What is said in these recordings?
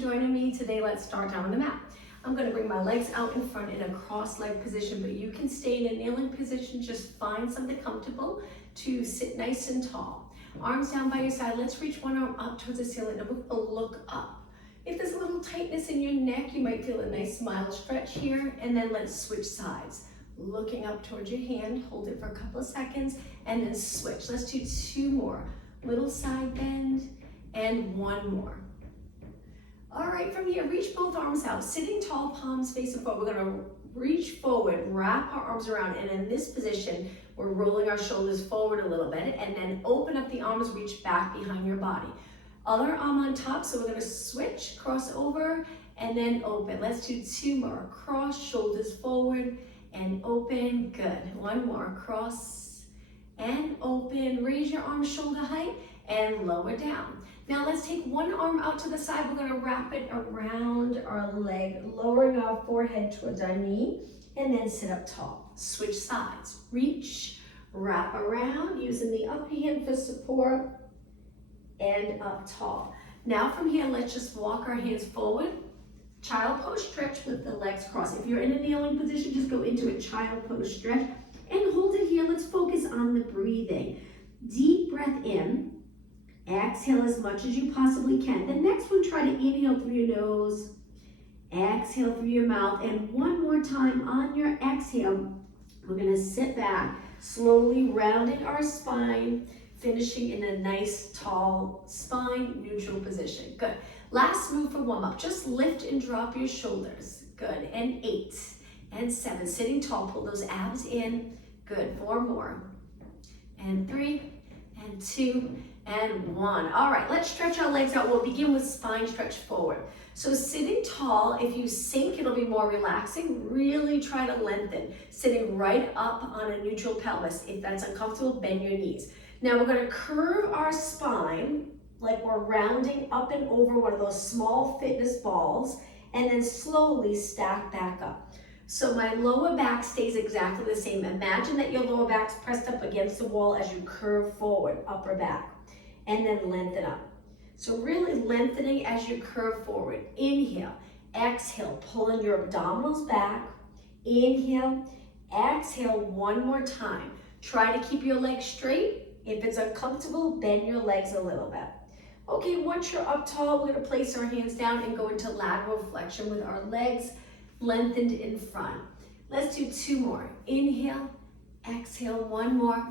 joining me today. Let's start down on the mat. I'm going to bring my legs out in front in a cross-leg position, but you can stay in a kneeling position. Just find something comfortable to sit nice and tall. Arms down by your side. Let's reach one arm up towards the ceiling and we're going to look up. If there's a little tightness in your neck, you might feel a nice smile stretch here, and then let's switch sides. Looking up towards your hand, hold it for a couple of seconds, and then switch. Let's do two more. Little side bend, and one more. All right, from here, reach both arms out. Sitting tall, palms facing forward. We're gonna reach forward, wrap our arms around, and in this position, we're rolling our shoulders forward a little bit, and then open up the arms, reach back behind your body. Other arm on top, so we're gonna switch, cross over, and then open. Let's do two more. Cross, shoulders forward, and open. Good. One more. Cross and open. Raise your arms shoulder height and lower down. Now let's take one arm out to the side. We're going to wrap it around our leg, lowering our forehead towards our knee, and then sit up tall. Switch sides. Reach, wrap around, using the upper hand for support, and up tall. Now from here, let's just walk our hands forward. Child pose stretch with the legs crossed. If you're in a kneeling position, just go into a child pose stretch and hold it here. Let's focus on the breathing. Deep breath in. Exhale as much as you possibly can. The next one, try to inhale through your nose. Exhale through your mouth. And one more time on your exhale, we're going to sit back, slowly rounding our spine, finishing in a nice tall spine neutral position. Good. Last move for warm up. Just lift and drop your shoulders. Good. And 8 and 7. Sitting tall. Pull those abs in. Good. 4 more. And 3 and 2 and 1. All right, let's stretch our legs out. We'll begin with spine stretch forward. So sitting tall, if you sink, it'll be more relaxing. Really try to lengthen. Sitting right up on a neutral pelvis. If that's uncomfortable, bend your knees. Now we're going to curve our spine like we're rounding up and over one of those small fitness balls, and then slowly stack back up. So my lower back stays exactly the same. Imagine that your lower back's pressed up against the wall as you curve forward, upper back, and then lengthen up. So really lengthening as you curve forward. Inhale, exhale, pulling your abdominals back. Inhale, exhale one more time. Try to keep your legs straight. If it's uncomfortable, bend your legs a little bit. Okay, once you're up tall, we're gonna place our hands down and go into lateral flexion with our legs lengthened in front. Let's do 2 more. Inhale, exhale, 1 more,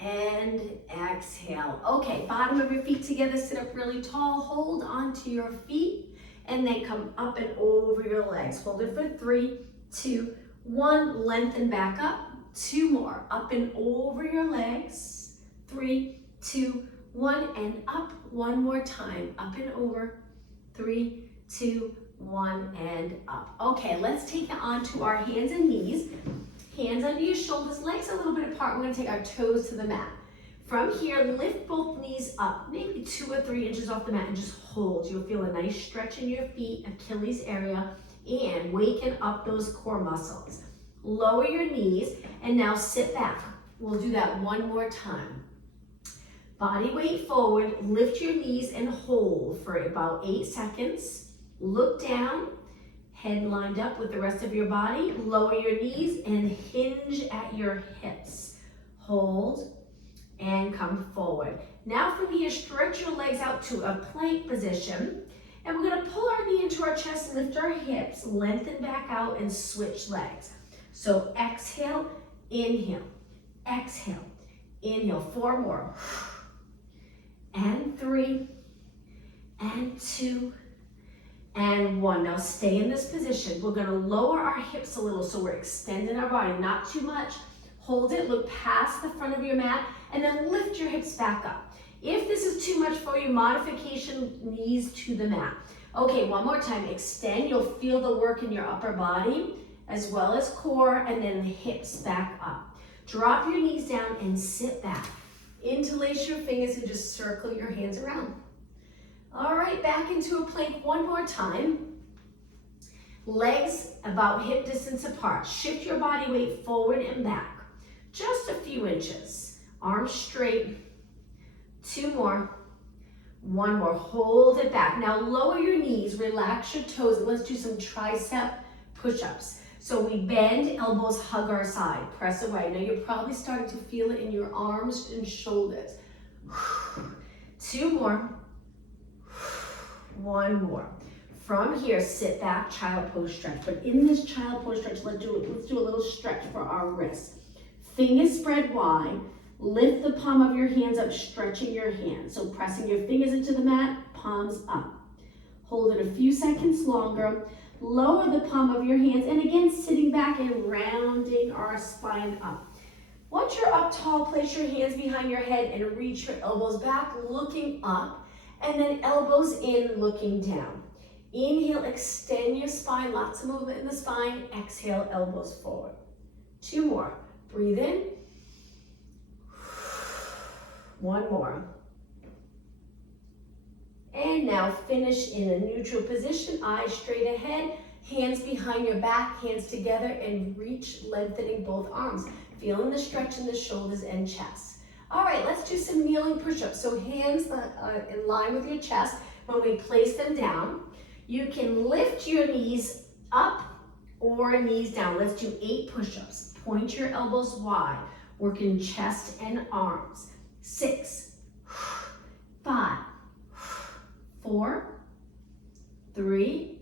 and exhale. Okay, bottom of your feet together, sit up really tall, hold onto your feet, and then come up and over your legs. Hold it for 3, 2, 1, lengthen back up. 2 more, up and over your legs. 3, 2, 1, and up. 1 more time, up and over. 3, 2, 1, and up. Okay, let's take it onto our hands and knees. Hands under your shoulders, legs a little bit apart. We're gonna take our toes to the mat. From here, lift both knees up, maybe 2 or 3 inches off the mat, and just hold. You'll feel a nice stretch in your feet, Achilles area, and waken up those core muscles. Lower your knees, and now sit back. We'll do that 1 more time. Body weight forward, lift your knees and hold for about 8 seconds. Look down, head lined up with the rest of your body. Lower your knees and hinge at your hips. Hold and come forward. Now from here, stretch your legs out to a plank position. And we're gonna pull our knee into our chest, lift our hips, lengthen back out and switch legs. So exhale, inhale, exhale, inhale. 4 more. And 3, and 2, and 1. Now stay in this position. We're gonna lower our hips a little so we're extending our body, not too much. Hold it, look past the front of your mat, and then lift your hips back up. If this is too much for you, modification, knees to the mat. Okay, 1 more time, extend. You'll feel the work in your upper body as well as core, and then the hips back up. Drop your knees down and sit back. Interlace your fingers and just circle your hands around. All right, back into a plank 1 more time. Legs about hip distance apart. Shift your body weight forward and back. Just a few inches. Arms straight. 2 more. 1 more. Hold it back. Now lower your knees. relax your toes and let's do some tricep push-ups. So we bend, elbows hug our side, press away. Now you're probably starting to feel it in your arms and shoulders. 2 more. 1 more. From here, sit back, child pose stretch. But in this child pose stretch, let's do a little stretch for our wrists. Fingers spread wide. Lift the palm of your hands up, stretching your hands. So pressing your fingers into the mat, palms up. Hold it a few seconds longer. Lower the palm of your hands, and again, sitting back and rounding our spine up. Once you're up tall, place your hands behind your head and reach your elbows back, looking up, and then elbows in, looking down. Inhale, extend your spine, lots of movement in the spine. Exhale, elbows forward. 2 more. Breathe in. 1 more. And now finish in a neutral position, eyes straight ahead, hands behind your back, hands together, and reach, lengthening both arms. Feeling the stretch in the shoulders and chest. All right, let's do some kneeling push-ups. So hands in line with your chest. When we place them down, you can lift your knees up or knees down. Let's do 8 push-ups. Point your elbows wide, working chest and arms. 6, 5, 4, 3,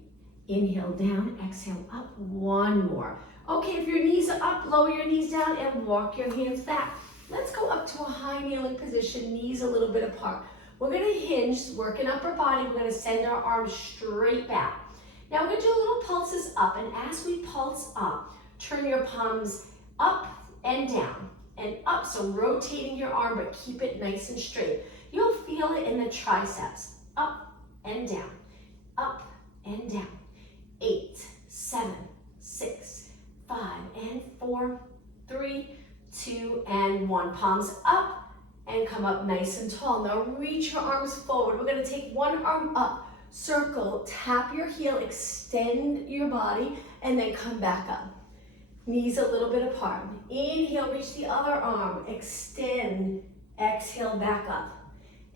inhale down, exhale up, 1 more. Okay, if your knees are up, lower your knees down and walk your hands back. Let's go up to a high kneeling position, knees a little bit apart. We're gonna hinge, working upper body, we're gonna send our arms straight back. Now we're gonna do little pulses up, and as we pulse up, turn your palms up and down and up, so rotating your arm, but keep it nice and straight. You'll feel it in the triceps, up and down, up and down. 8, 7, 6, 5, and 4, 3, 2, and 1. Palms up and come up nice and tall. Now reach your arms forward. We're gonna take one arm up, circle, tap your heel, extend your body, and then come back up. Knees a little bit apart. Inhale, reach the other arm, extend, exhale, back up.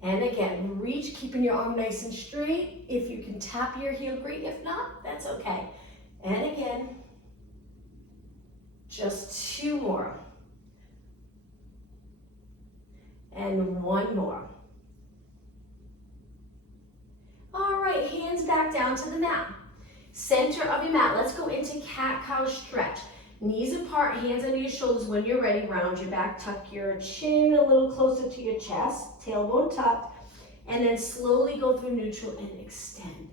And again, reach, keeping your arm nice and straight. If you can tap your heel, great. If not, that's okay. And again, just 2 more. And 1 more. All right, hands back down to the mat. Center of your mat. Let's go into cat-cow stretch. Knees apart, hands under your shoulders. When you're ready, round your back, tuck your chin a little closer to your chest, tailbone tucked, and then slowly go through neutral and extend.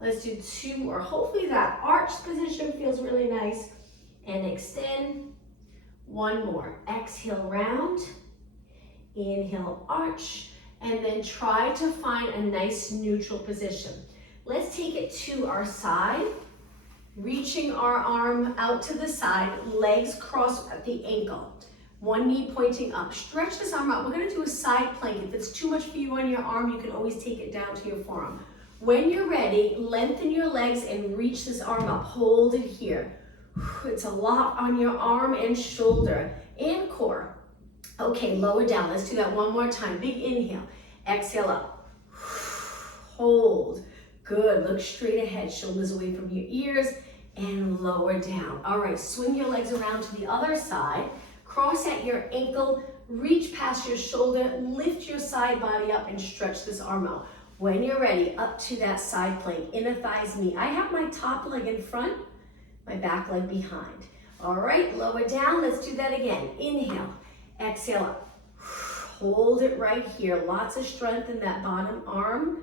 Let's do 2 more. Hopefully that arch position feels really nice. And extend. 1 more. Exhale, round. Inhale, arch. And then try to find a nice neutral position. Let's take it to our side. Reaching our arm out to the side, legs cross at the ankle. 1 knee pointing up. Stretch this arm out. We're gonna do a side plank. If it's too much for you on your arm, you can always take it down to your forearm. When you're ready, lengthen your legs and reach this arm up. Hold it here. It's a lot on your arm and shoulder and core. Okay, lower down. Let's do that one more time. Big inhale. Exhale up. Hold. Good. Look straight ahead. Shoulders away from your ears and lower down. All right, swing your legs around to the other side. Cross at your ankle. Reach past your shoulder. Lift your side body up and stretch this arm out. When you're ready, up to that side plank. Inner thighs meet. I have my top leg in front, my back leg behind. All right, lower down. Let's do that again. Inhale. Exhale up. Hold it right here. Lots of strength in that bottom arm.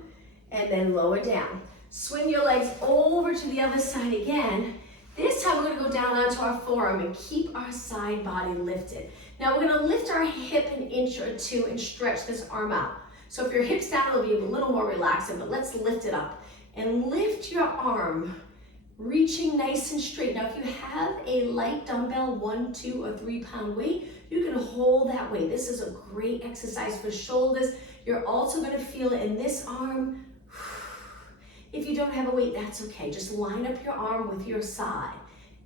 And then lower down. Swing your legs over to the other side again. This time we're gonna go down onto our forearm and keep our side body lifted. Now we're gonna lift our hip an inch or 2 and stretch this arm out. So if your hip's down, it'll be a little more relaxing, but let's lift it up. And lift your arm, reaching nice and straight. Now if you have a light dumbbell, 1, 2, or 3 pound weight, you can hold that weight. This is a great exercise for shoulders. You're also gonna feel it in this arm. If you don't have a weight, that's okay. Just line up your arm with your side.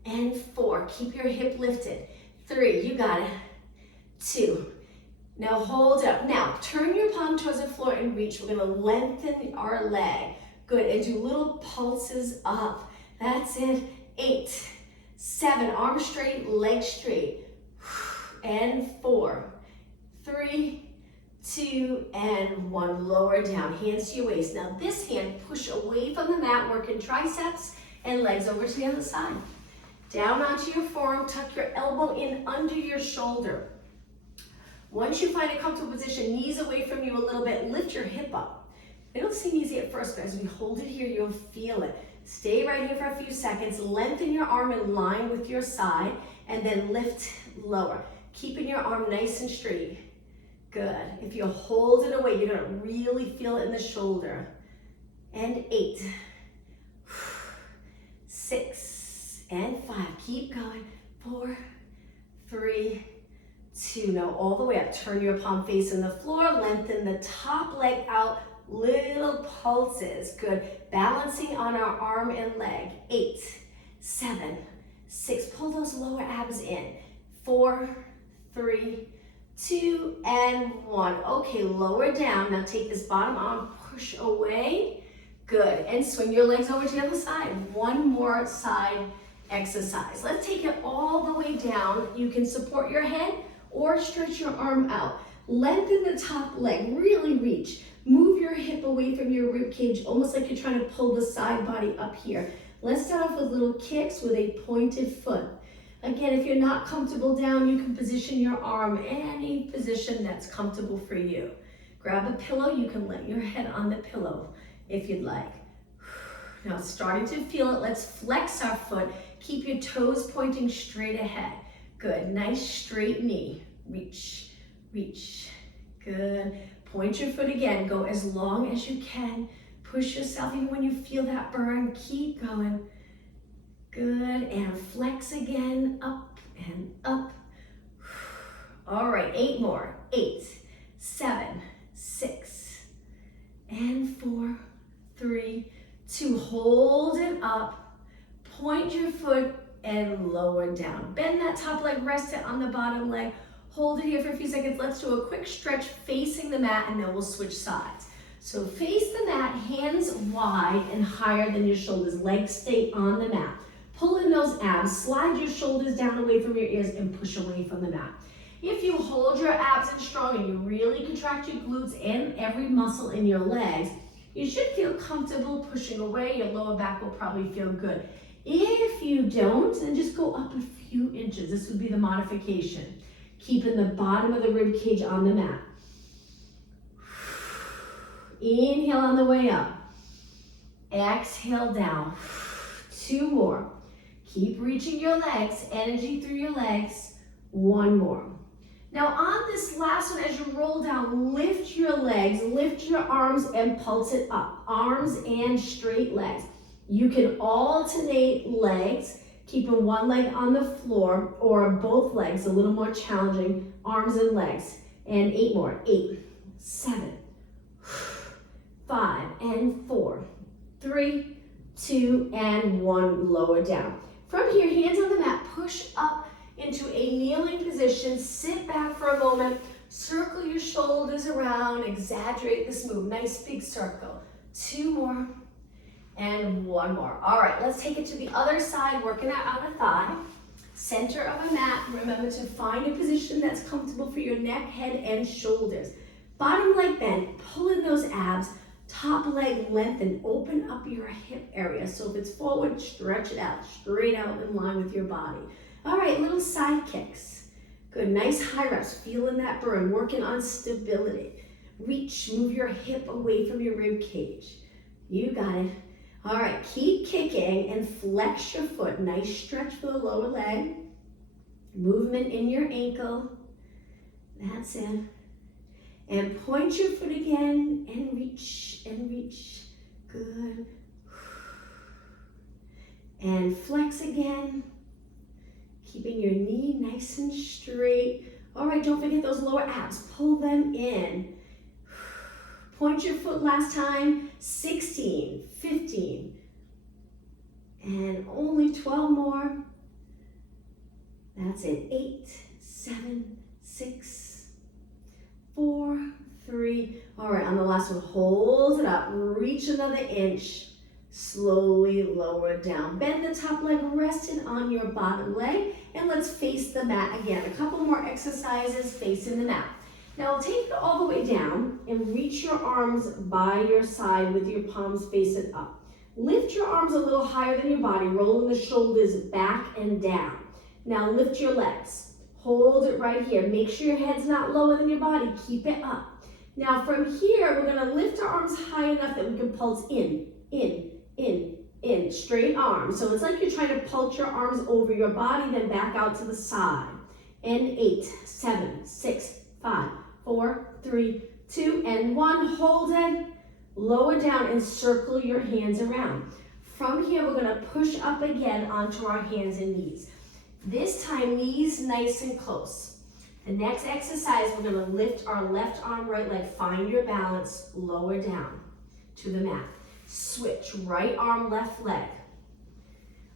And 4, keep your hip lifted. 3, you got it. 2, now hold up. Now turn your palm towards the floor and reach. We're gonna lengthen our leg. Good, and do little pulses up. That's it. 8, 7, arms straight, legs straight. And 4, 3, 2, and 1. Lower down, hands to your waist. Now this hand, push away from the mat, working triceps and legs over to the other side. Down onto your forearm, tuck your elbow in under your shoulder. Once you find a comfortable position, knees away from you a little bit, lift your hip up. It'll seem easy at first, but as we hold it here, you'll feel it. Stay right here for a few seconds. Lengthen your arm in line with your side, and then lift lower. Keeping your arm nice and straight. Good. If you hold it away, you're gonna really feel it in the shoulder. And 8, 6, and 5. Keep going. 4, 3, 2. Now all the way up. Turn your palm facing the floor. Lengthen the top leg out. Little pulses. Good. Balancing on our arm and leg. 8, 7, 6. Pull those lower abs in. 4, 3, 2, and 1. Okay, lower down. Now take this bottom arm, push away. Good. And swing your legs over to the other side. One more side exercise. Let's take it all the way down. You can support your head or stretch your arm out. Lengthen the top leg. Really reach. Move your hip away from your rib cage, almost like you're trying to pull the side body up here. Let's start off with little kicks with a pointed foot. Again, if you're not comfortable down, you can position your arm any position that's comfortable for you. Grab a pillow. You can lay your head on the pillow if you'd like. Now, starting to feel it, let's flex our foot. Keep your toes pointing straight ahead. Good. Nice straight knee. Reach, reach. Good. Point your foot again. Go as long as you can. Push yourself even when you feel that burn. Keep going. Good, and flex again, up and up. All right, 8 more. 8, 7, 6, and 4, 3, 2. Hold it up. Point your foot and lower down. Bend that top leg, rest it on the bottom leg. Hold it here for a few seconds. Let's do a quick stretch facing the mat, and then we'll switch sides. So face the mat, hands wide and higher than your shoulders. Legs stay on the mat. Pull in those abs, slide your shoulders down away from your ears, and push away from the mat. If you hold your abs in strong and you really contract your glutes and every muscle in your legs, you should feel comfortable pushing away. Your lower back will probably feel good. If you don't, then just go up a few inches. This would be the modification. Keeping the bottom of the rib cage on the mat. Inhale on the way up. Exhale down. 2 more. Keep reaching your legs, energy through your legs. 1 more. Now on this last one, as you roll down, lift your legs, lift your arms, and pulse it up. Arms and straight legs. You can alternate legs, keeping one leg on the floor or both legs, a little more challenging, arms and legs. And 8 more. 8, 7, 5, and 4, 3, 2, and 1. Lower down. From here, hands on the mat, push up into a kneeling position. Sit back for a moment. Circle your shoulders around. Exaggerate this move. Nice big circle. 2 more and 1 more. All right, let's take it to the other side, working that outer thigh. Center of a mat. Remember to find a position that's comfortable for your neck, head, and shoulders. Bottom leg bend. Pull in those abs. Top leg lengthen, open up your hip area. So if it's forward, stretch it out, straight out in line with your body. All right, little side kicks. Good, nice high reps, feeling that burn, working on stability. Reach, move your hip away from your rib cage. You got it. All right, keep kicking and flex your foot. Nice stretch for the lower leg. Movement in your ankle. That's it. And point your foot again and reach and reach. Good. And flex again. Keeping your knee nice and straight. All right, don't forget those lower abs. Pull them in. Point your foot last time. 16, 15. And only 12 more. That's it. 8, 7, 6, 4, 3. All right, on the last one, hold it up, reach another inch, slowly lower it down. Bend the top leg, resting on your bottom leg, and let's face the mat again. A couple more exercises facing the mat. Now take it all the way down and reach your arms by your side with your palms facing up. Lift your arms a little higher than your body, rolling the shoulders back and down. Now lift your legs. Hold it right here. Make sure your head's not lower than your body. Keep it up. Now from here, we're gonna lift our arms high enough that we can pulse in, straight arms. So it's like you're trying to pulse your arms over your body, then back out to the side. And 8, 7, 6, 5, 4, 3, 2, and 1. Hold it. Lower down and circle your hands around. From here, we're gonna push up again onto our hands and knees. This time, knees nice and close. The next exercise, we're gonna lift our left arm, right leg. Find your balance, lower down to the mat. Switch, right arm, left leg.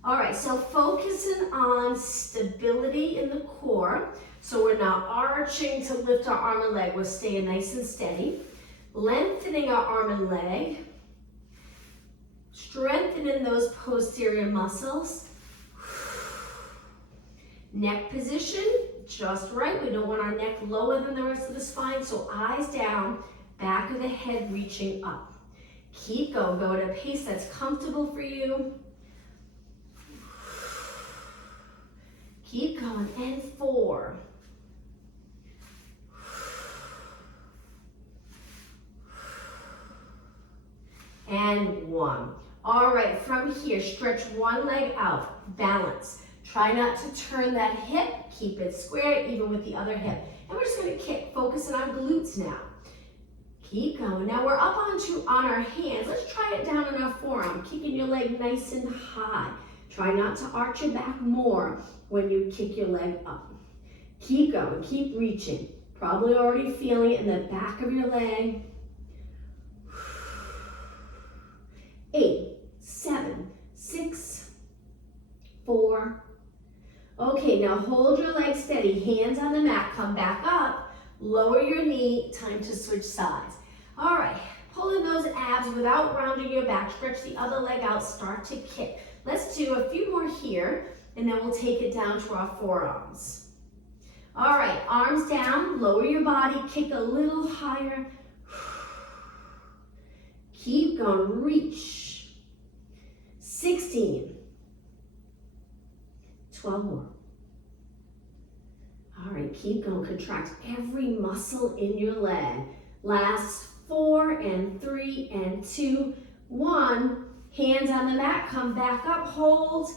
All right, so focusing on stability in the core. So we're not arching to lift our arm and leg. We're staying nice and steady. Lengthening our arm and leg. Strengthening those posterior muscles. Neck position, just right. We don't want our neck lower than the rest of the spine, so eyes down, back of the head reaching up. Keep going, go at a pace that's comfortable for you. Keep going, and 4. And 1. All right, from here, stretch one leg out, balance. Try not to turn that hip, keep it square, even with the other hip. And we're just gonna kick, focusing on glutes now. Keep going. Now we're up on our hands. Let's try it down on our forearm, kicking your leg nice and high. Try not to arch your back more when you kick your leg up. Keep going, keep reaching. Probably already feeling it in the back of your leg. 8, 7, 6, 4. Okay, now hold your leg steady, hands on the mat, come back up, lower your knee, time to switch sides. All right, pulling those abs without rounding your back, stretch the other leg out, start to kick. Let's do a few more here, and then we'll take it down to our forearms. All right, arms down, lower your body, kick a little higher. Keep going, reach. 16. 12 more. All right, keep going. Contract every muscle in your leg. Last 4 and 3 and 2, 1. Hands on the mat, come back up, hold,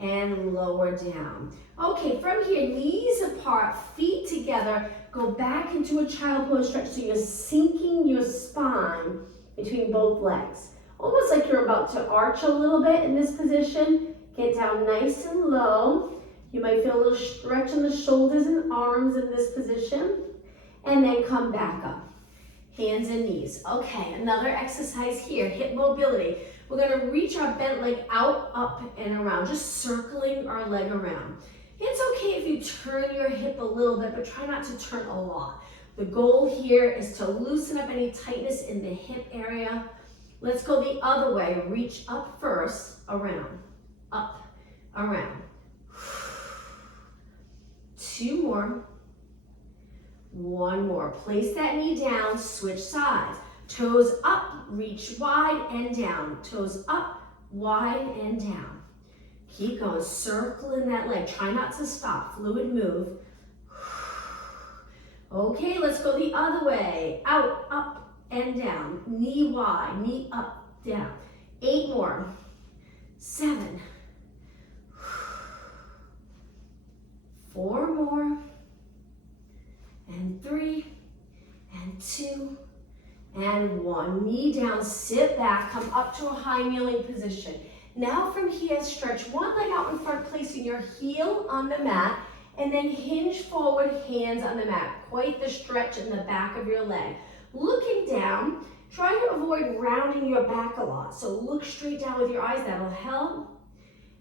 and lower down. Okay, from here, knees apart, feet together, go back into a child pose stretch so you're sinking your spine between both legs. Almost like you're about to arch a little bit in this position. Get down nice and low. You might feel a little stretch in the shoulders and arms in this position. And then come back up. Hands and knees. Okay, another exercise here, hip mobility. We're gonna reach our bent leg out, up, and around, just circling our leg around. It's okay if you turn your hip a little bit, but try not to turn a lot. The goal here is to loosen up any tightness in the hip area. Let's go the other way. Reach up first, around, up, around. 2 more. 1 more. Place that knee down, switch sides. Toes up, reach wide and down. Toes up, wide and down. Keep going, circling that leg. Try not to stop, fluid move. Okay, let's go the other way. Out, up, and down. Knee wide, knee up, down. 8 more. 7. 4 more. And 3. And 2. And 1. Knee down, sit back, come up to a high kneeling position. Now from here, stretch one leg out in front, placing your heel on the mat, and then hinge forward, hands on the mat. Quite the stretch in the back of your leg. Looking down, try to avoid rounding your back a lot. So look straight down with your eyes, that'll help.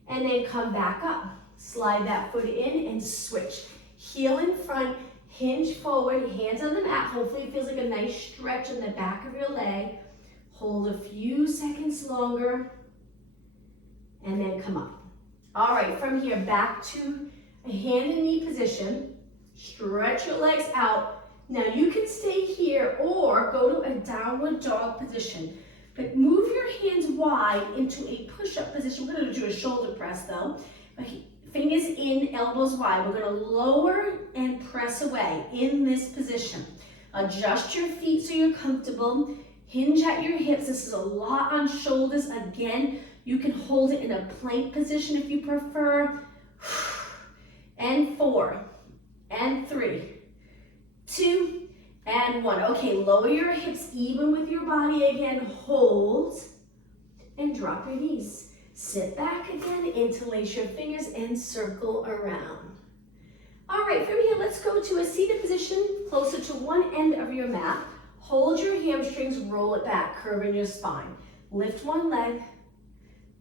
And then come back up. Slide that foot in and switch. Heel in front, Hinge forward, hands on the mat. Hopefully it feels like a nice stretch in the back of your leg. Hold a few seconds longer, and then come up. All right, from here, back to a hand and knee position. Stretch your legs out. Now you can stay here or go to a downward dog position, but move your hands wide into a push-up position. We're gonna do a shoulder press though. Fingers in, elbows wide. We're gonna lower and press away in this position. Adjust your feet so you're comfortable. Hinge at your hips. This is a lot on shoulders. Again, you can hold it in a plank position if you prefer. And 4, and 3, 2, and 1. Okay, lower your hips even with your body again. Hold and drop your knees. Sit back again, interlace your fingers and circle around. All right, from here, let's go to a seated position closer to one end of your mat. Hold your hamstrings, roll it back, curving your spine. Lift one leg,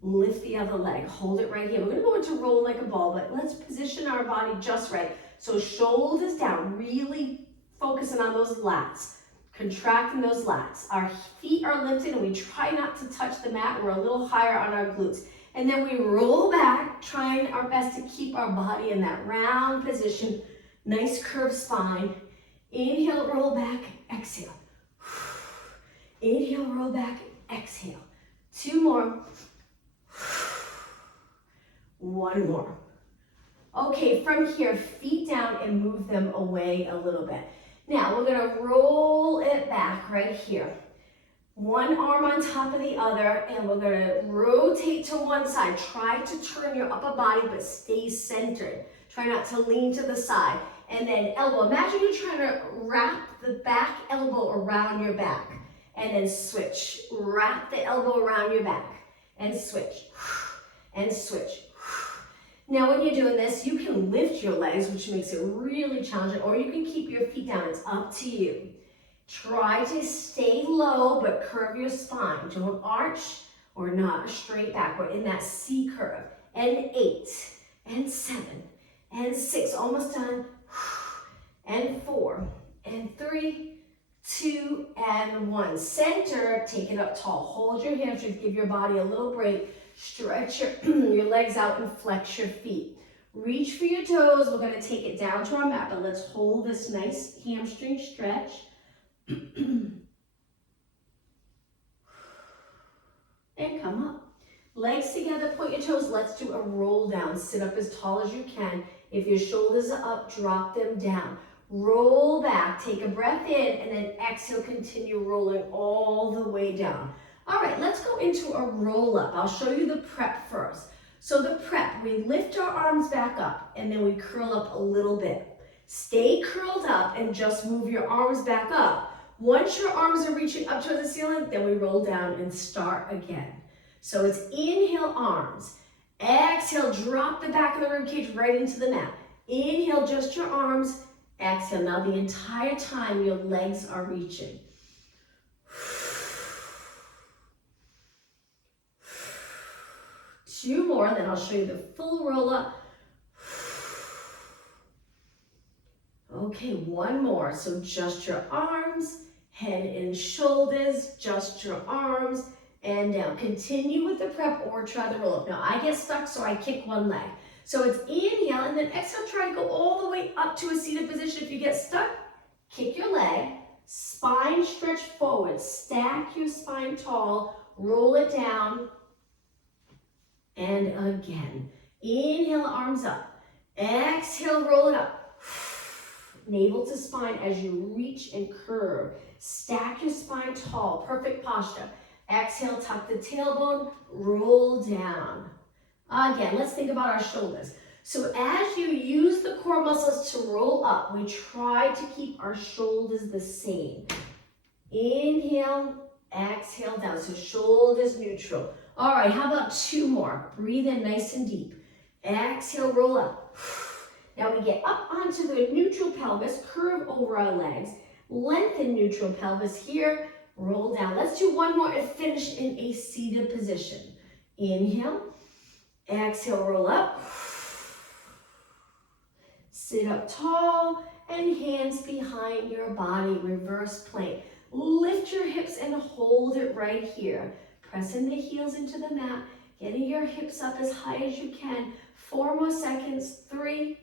lift the other leg. Hold it right here. We're gonna go into roll like a ball, but let's position our body just right. So shoulders down, really focusing on those lats, contracting those lats. Our feet are lifted and we try not to touch the mat. We're a little higher on our glutes. And then we roll back, trying our best to keep our body in that round position. Nice curved spine. Inhale, roll back, exhale. Inhale, roll back, exhale. 2 more. 1 more. Okay, from here, feet down and move them away a little bit. Now, we're gonna roll it back right here. One arm on top of the other, and we're gonna rotate to one side. Try to turn your upper body, but stay centered. Try not to lean to the side. And then elbow. Imagine you're trying to wrap the back elbow around your back. And then switch. Wrap the elbow around your back. And switch. And switch. Now when you're doing this, you can lift your legs, which makes it really challenging, or you can keep your feet down. It's up to you. Try to stay low, but curve your spine. Don't arch or not straight back. We're in that C curve. And 8, and 7, and 6, almost done. And 4, and 3, 2, and 1. Center, take it up tall. Hold your hamstrings, give your body a little break. Stretch your legs out and flex your feet. Reach for your toes. We're gonna take it down to our mat, but let's hold this nice hamstring stretch. And come up. Legs together, point your toes. Let's do a roll down. Sit up as tall as you can. If your shoulders are up, drop them down. Roll back, take a breath in, and then exhale, continue rolling all the way down. All right, let's go into a roll up. I'll show you the prep first. So the prep, we lift our arms back up, and then we curl up a little bit. Stay curled up and just move your arms back up. Once your arms are reaching up towards the ceiling, then we roll down and start again. So it's inhale, arms. Exhale, drop the back of the ribcage right into the mat. Inhale, just your arms. Exhale, now the entire time your legs are reaching. 2 more, then I'll show you the full roll up. Okay, 1 more. So just your arms, head and shoulders, just your arms, and down. Continue with the prep or try the roll up. Now I get stuck, so I kick one leg. So it's inhale, and then exhale, try to go all the way up to a seated position. If you get stuck, kick your leg, spine stretch forward, stack your spine tall, roll it down, and again. Inhale, arms up. Exhale, roll it up. Navel to spine as you reach and curve. Stack your spine tall, perfect posture. Exhale, tuck the tailbone, roll down. Again, let's think about our shoulders. So as you use the core muscles to roll up, we try to keep our shoulders the same. Inhale, exhale down, so shoulders neutral. All right, how about 2 more? Breathe in nice and deep. Exhale, roll up. Now we get up onto the neutral pelvis, curve over our legs, lengthen neutral pelvis here, roll down. Let's do 1 more and finish in a seated position. Inhale, exhale, roll up. Sit up tall and hands behind your body, reverse plank. Lift your hips and hold it right here. Pressing the heels into the mat, getting your hips up as high as you can. 4 more seconds, 3,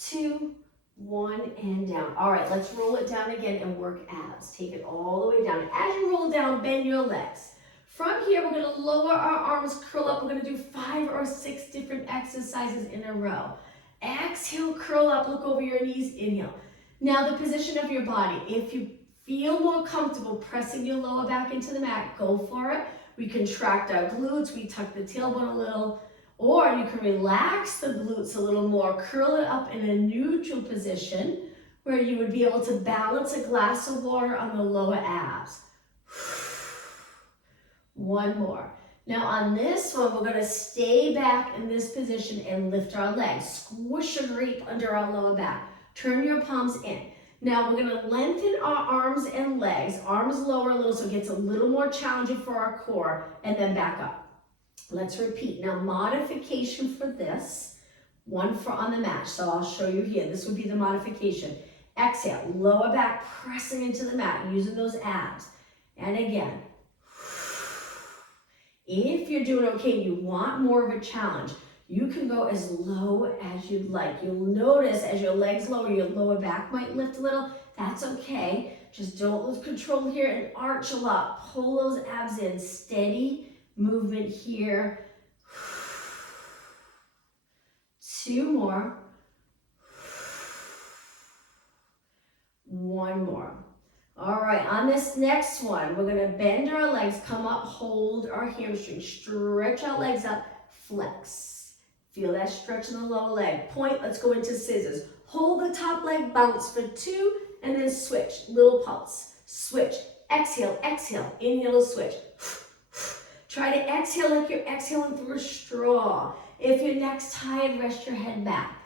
2, 1, and down. All right, let's roll it down again and work abs. Take it all the way down. As you roll down, bend your legs. From here, we're gonna lower our arms, curl up. We're gonna do 5 or 6 different exercises in a row. Exhale, curl up, look over your knees, inhale. Now the position of your body. If you feel more comfortable pressing your lower back into the mat, go for it. We contract our glutes, we tuck the tailbone a little, or you can relax the glutes a little more, curl it up in a neutral position where you would be able to balance a glass of water on the lower abs. One more. Now on this one, we're gonna stay back in this position and lift our legs. Squish a grape under our lower back. Turn your palms in. Now we're gonna lengthen our arms and legs. Arms lower a little so it gets a little more challenging for our core, and then back up. Let's repeat. Now modification for this, one for on the mat. So I'll show you here. This would be the modification. Exhale, lower back pressing into the mat, using those abs. And again. If you're doing okay, you want more of a challenge, you can go as low as you'd like. You'll notice as your legs lower, your lower back might lift a little. That's okay. Just don't lose control here and arch a lot. Pull those abs in. Steady movement here. 2 more. 1 more. All right, on this next one, we're gonna bend our legs, come up, hold our hamstrings, stretch our legs up, flex. Feel that stretch in the lower leg. Point, let's go into scissors. Hold the top leg, bounce for 2, and then switch, little pulse. Switch, exhale, exhale, inhale, switch. Try to exhale like you're exhaling through a straw. If your neck's tired, rest your head back.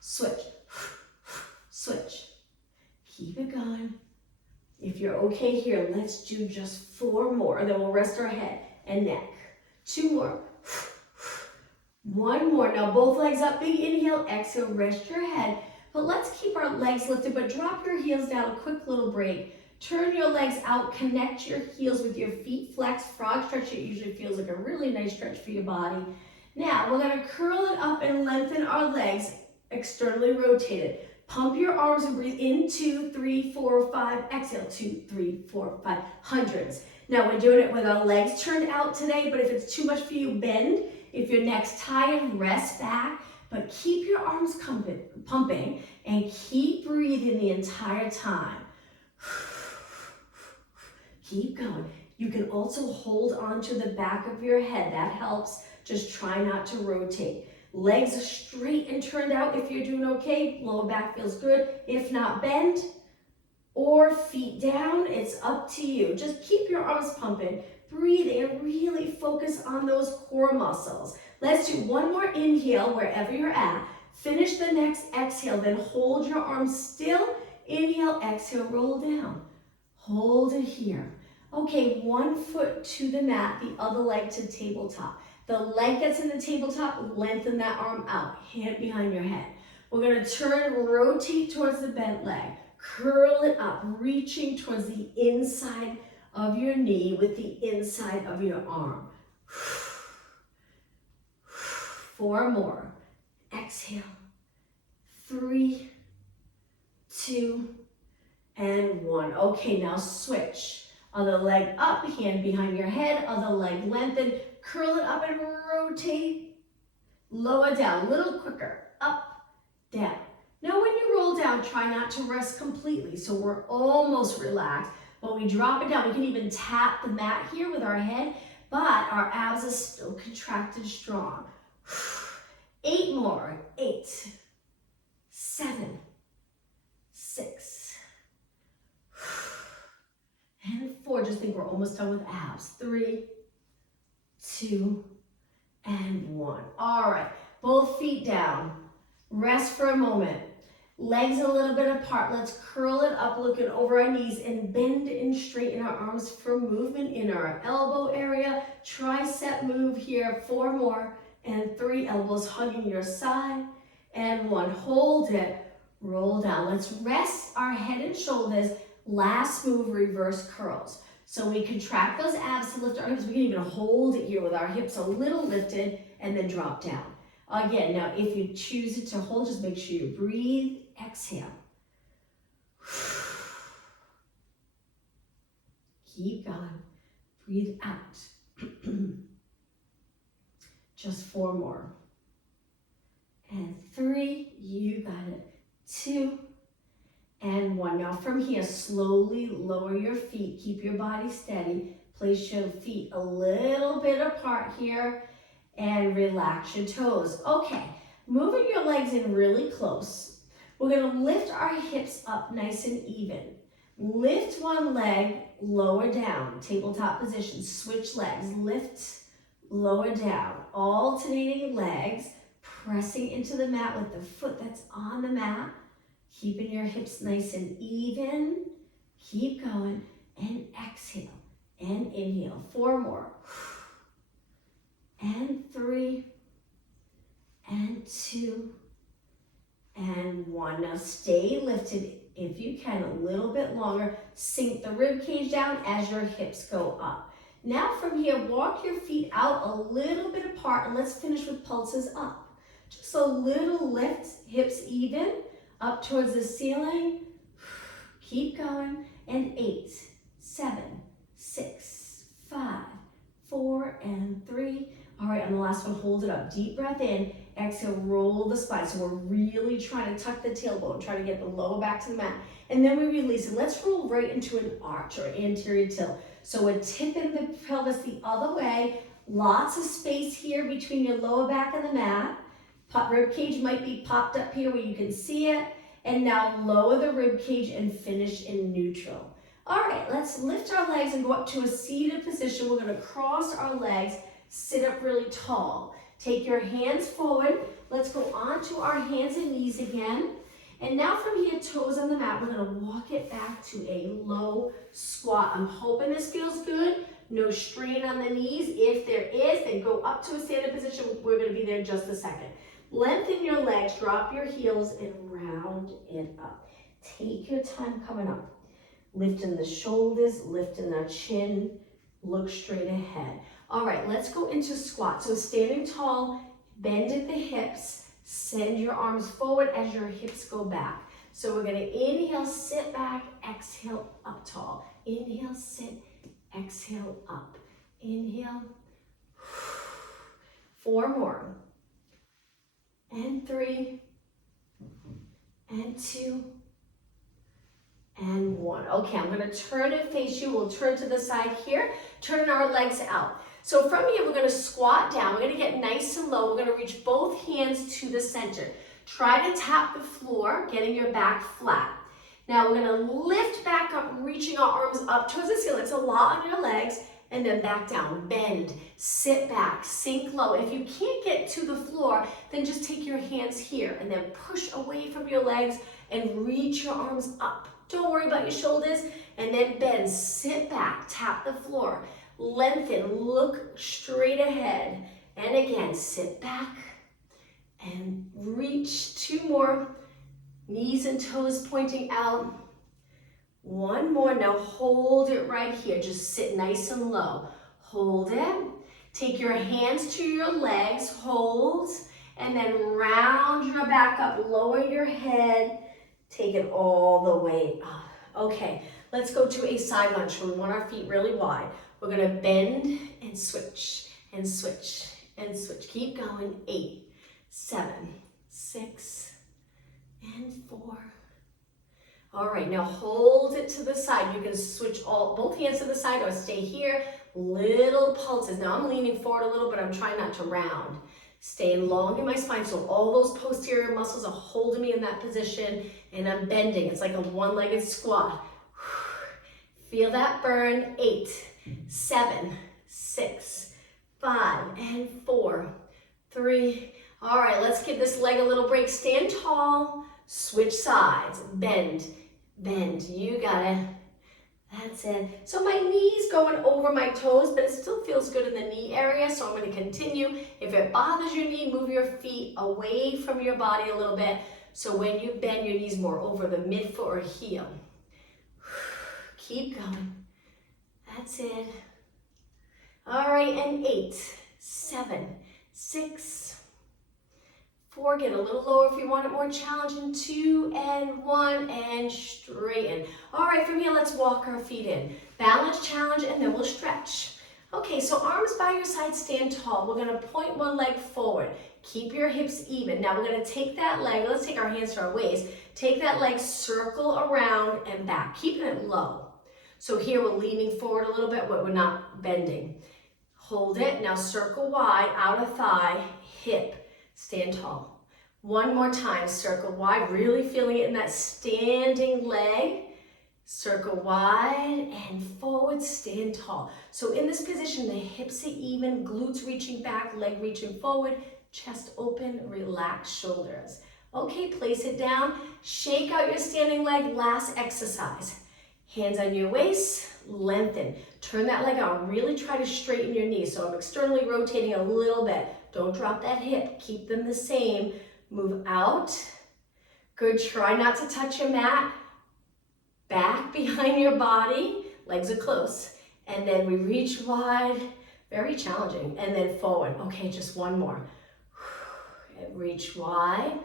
Switch, switch. Keep it going. If you're okay here, let's do just 4 more, and then we'll rest our head and neck. 2 more. 1 more. Now both legs up, big inhale, exhale, rest your head. But let's keep our legs lifted, but drop your heels down, a quick little break. Turn your legs out, connect your heels with your feet, flex, frog stretch. It usually feels like a really nice stretch for your body. Now we're gonna curl it up and lengthen our legs, externally rotated. Pump your arms and breathe in, 2, 3, 4, 5. Exhale, 2, 3, 4, 5. Hundreds. Now we're doing it with our legs turned out today, but if it's too much for you, bend. If your neck's tired, rest back, but keep your arms pumping and keep breathing the entire time. Keep going. You can also hold on to the back of your head. That helps. Just try not to rotate. Legs straight and turned out if you're doing okay. Lower back feels good. If not, bend or feet down. It's up to you. Just keep your arms pumping, breathing, and really focus on those core muscles. Let's do 1 more inhale wherever you're at. Finish the next exhale, then hold your arms still. Inhale, exhale, roll down. Hold it here. Okay, 1 foot to the mat, the other leg to tabletop. The leg that's in the tabletop, lengthen that arm out, hand behind your head. We're gonna turn, rotate towards the bent leg, curl it up, reaching towards the inside of your knee with the inside of your arm. 4 more. Exhale. 3, 2, and 1. Okay, now switch. Other leg up, hand behind your head, other leg lengthen. Curl it up and rotate. Lower down, a little quicker. Up, down. Now when you roll down, try not to rest completely. So we're almost relaxed, but we drop it down. We can even tap the mat here with our head, but our abs are still contracted strong. 8 more. 8, 7, 6, and 4. Just think we're almost done with abs. 3, 2, and 1. All right, both feet down. Rest for a moment. Legs a little bit apart. Let's curl it up, looking over our knees, and bend and straighten our arms for movement in our elbow area. Tricep move here. 4 more, and 3 elbows hugging your side. and 1. Hold it, roll down. Let's rest our head and shoulders. Last move, reverse curls. So we contract those abs to lift our hips. We can even hold it here with our hips a little lifted and then drop down. Again, now if you choose to hold, just make sure you breathe, exhale. Keep going. Breathe out. Just 4 more. And 3, you got it. 2, and 1. Now from here, slowly lower your feet. Keep your body steady. Place your feet a little bit apart here and relax your toes. Okay, moving your legs in really close. We're gonna lift our hips up nice and even. Lift one leg, lower down, tabletop position. Switch legs, lift, lower down. Alternating legs, pressing into the mat with the foot that's on the mat. Keeping your hips nice and even. Keep going and exhale and inhale. 4 more. And 3 and 2 and 1. Now stay lifted if you can a little bit longer. Sink the rib cage down as your hips go up. Now from here, walk your feet out a little bit apart and let's finish with pulses up. Just a little lift, hips even, up towards the ceiling. Keep going. And 8, 7, 6, 5, 4, and 3. All right, on the last one, hold it up. Deep breath in. Exhale, roll the spine. So we're really trying to tuck the tailbone, try to get the lower back to the mat. And then we release it. Let's roll right into an arch or anterior tilt. So we're tipping the pelvis the other way. Lots of space here between your lower back and the mat. Rib cage might be popped up here where you can see it. And now lower the rib cage and finish in neutral. All right, let's lift our legs and go up to a seated position. We're gonna cross our legs, sit up really tall. Take your hands forward. Let's go onto our hands and knees again. And now from here, toes on the mat, we're gonna walk it back to a low squat. I'm hoping this feels good. No strain on the knees. If there is, then go up to a standing position. We're gonna be there in just a second. Lengthen your legs, drop your heels, and round it up. Take your time coming up. Lifting the shoulders, lifting the chin, look straight ahead. All right, let's go into squat. So standing tall, bend at the hips, send your arms forward as your hips go back. So we're gonna inhale, sit back, exhale, up tall. Inhale, sit, exhale, up. Inhale. 4 more. And 3, and 2, and 1. Okay, I'm gonna turn and face you. We'll turn to the side here, turning our legs out. So from here, we're gonna squat down. We're gonna get nice and low. We're gonna reach both hands to the center. Try to tap the floor, getting your back flat. Now we're gonna lift back up, reaching our arms up towards the ceiling. It's a lot on your legs. And then back down, bend, sit back, sink low. If you can't get to the floor, then just take your hands here and then push away from your legs and reach your arms up. Don't worry about your shoulders. And then bend, sit back, tap the floor, lengthen, look straight ahead. And again, sit back and reach. 2 more, knees and toes pointing out. 1 more. Now hold it right here. Just sit nice and low. Hold it. Take your hands to your legs. Hold. And then round your back up. Lower your head. Take it all the way up. Okay, let's go to a side lunge. We want our feet really wide. We're going to bend and switch and switch and switch. Keep going. 8, 7, 6, and 4. All right, now hold it to the side. You can switch both hands to the side or stay here. Little pulses. Now I'm leaning forward a little, but I'm trying not to round. Staying long in my spine, so all those posterior muscles are holding me in that position, and I'm bending. It's like a one-legged squat. Feel that burn. 8, 7, 6, 5, and 4, 3. All right, let's give this leg a little break. Stand tall, switch sides, bend. Bend, you got it. That's it. So my knee's going over my toes, but it still feels good in the knee area, so I'm going to continue. If it bothers your knee, move your feet away from your body a little bit, so when you bend your knees more over the midfoot or heel. Keep going. That's it. All right, and 8, 7, 6, 4, get a little lower if you want it more challenging, 2 and 1, and straighten. All right, from here, let's walk our feet in. Balance challenge, and then we'll stretch. Okay, so arms by your side, stand tall. We're gonna point one leg forward. Keep your hips even. Now we're gonna take that leg, let's take our hands to our waist, take that leg, circle around and back, keeping it low. So here we're leaning forward a little bit, but we're not bending. Hold it, now circle wide, outer thigh, hip, stand tall. One more time, circle wide, really feeling it in that standing leg. Circle wide and forward, stand tall. So in this position, the hips are even, glutes reaching back, leg reaching forward, chest open, relax shoulders. Okay, place it down, shake out your standing leg, last exercise. Hands on your waist, lengthen. Turn that leg out, really try to straighten your knees. So I'm externally rotating a little bit. Don't drop that hip, keep them the same. Move out. Good, try not to touch your mat. Back behind your body, legs are close. And then we reach wide, very challenging. And then forward. Okay, just one more. Reach wide.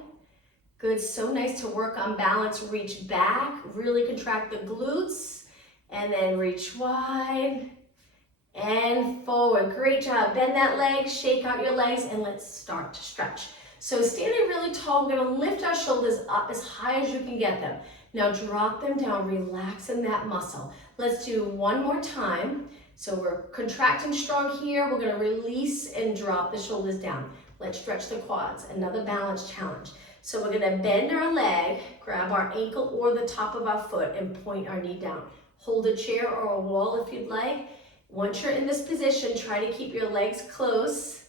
Good, so nice to work on balance. Reach back, really contract the glutes. And then reach wide and forward. Great job. Bend that leg, shake out your legs, and let's start to stretch. So standing really tall, we're gonna lift our shoulders up as high as you can get them. Now drop them down, relaxing that muscle. Let's do one more time. So we're contracting strong here. We're gonna release and drop the shoulders down. Let's stretch the quads, another balance challenge. So we're gonna bend our leg, grab our ankle or the top of our foot and point our knee down. Hold a chair or a wall if you'd like. Once you're in this position, try to keep your legs close.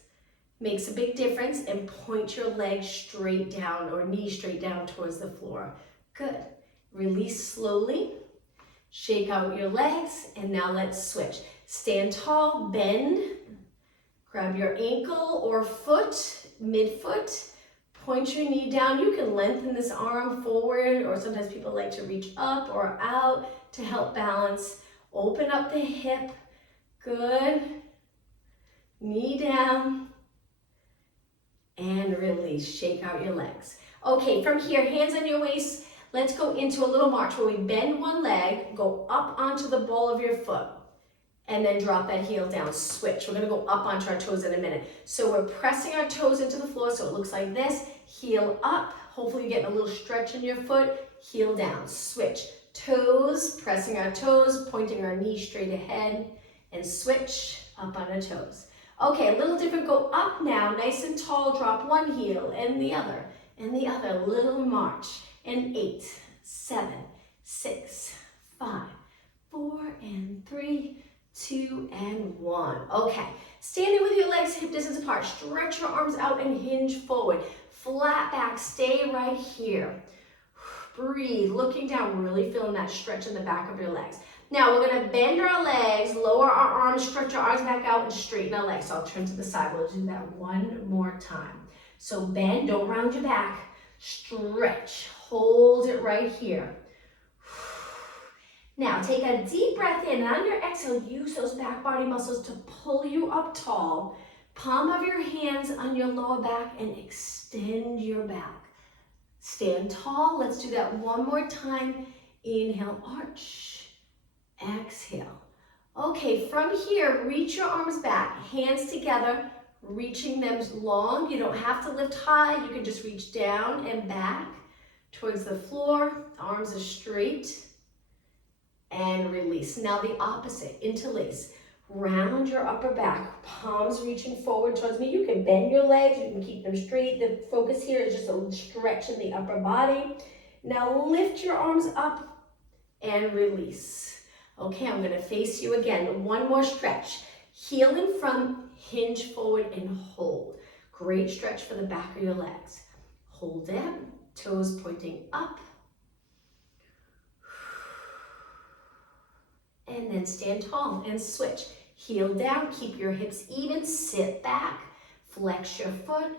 Makes a big difference, and point your leg straight down or knee straight down towards the floor. Good. Release slowly. Shake out your legs, and now let's switch. Stand tall, bend. Grab your ankle or foot, midfoot. Point your knee down. You can lengthen this arm forward, or sometimes people like to reach up or out to help balance. Open up the hip. Good. Knee down. And release. Shake out your legs. Okay, from here, hands on your waist. Let's go into a little march where we bend one leg, go up onto the ball of your foot, and then drop that heel down. Switch. We're gonna go up onto our toes in a minute. So we're pressing our toes into the floor so it looks like this. Heel up. Hopefully you're getting a little stretch in your foot. Heel down. Switch. Toes, pressing our toes, pointing our knee straight ahead, and switch up on our toes. Okay, a little different. Go up now, nice and tall. Drop one heel and the other, little march. And 8, 7, 6, 5, 4, and 3, 2, and 1. Okay, standing with your legs hip distance apart. Stretch your arms out and hinge forward. Flat back, stay right here. Breathe, looking down, really feeling that stretch in the back of your legs. Now we're gonna bend our legs, lower our arms, stretch our arms back out, and straighten our legs. So I'll turn to the side. We'll do that one more time. So bend, don't round your back. Stretch, hold it right here. Now take a deep breath in, and on your exhale, use those back body muscles to pull you up tall. Palm of your hands on your lower back and extend your back. Stand tall. Let's do that one more time. Inhale, arch. Exhale. Okay, from here, reach your arms back, hands together, reaching them long. You don't have to lift high. You can just reach down and back towards the floor. Arms are straight. And release. Now the opposite, interlace. Round your upper back, palms reaching forward towards me. You can bend your legs, you can keep them straight. The focus here is just a stretch in the upper body. Now lift your arms up and release. Okay, I'm gonna face you again. One more stretch. Heel in front, hinge forward and hold. Great stretch for the back of your legs. Hold it, toes pointing up. and then stand tall and switch. Heel down, keep your hips even, sit back, flex your foot,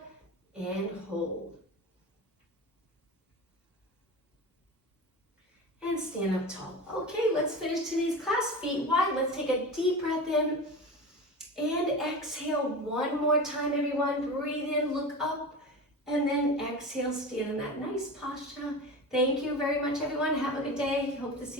and hold. And stand up tall. Okay, let's finish today's class. Feet wide. Let's take a deep breath in and exhale one more time, everyone. Breathe in, look up, and then exhale, stand in that nice posture. Thank you very much, everyone. Have a good day. Hope to see you.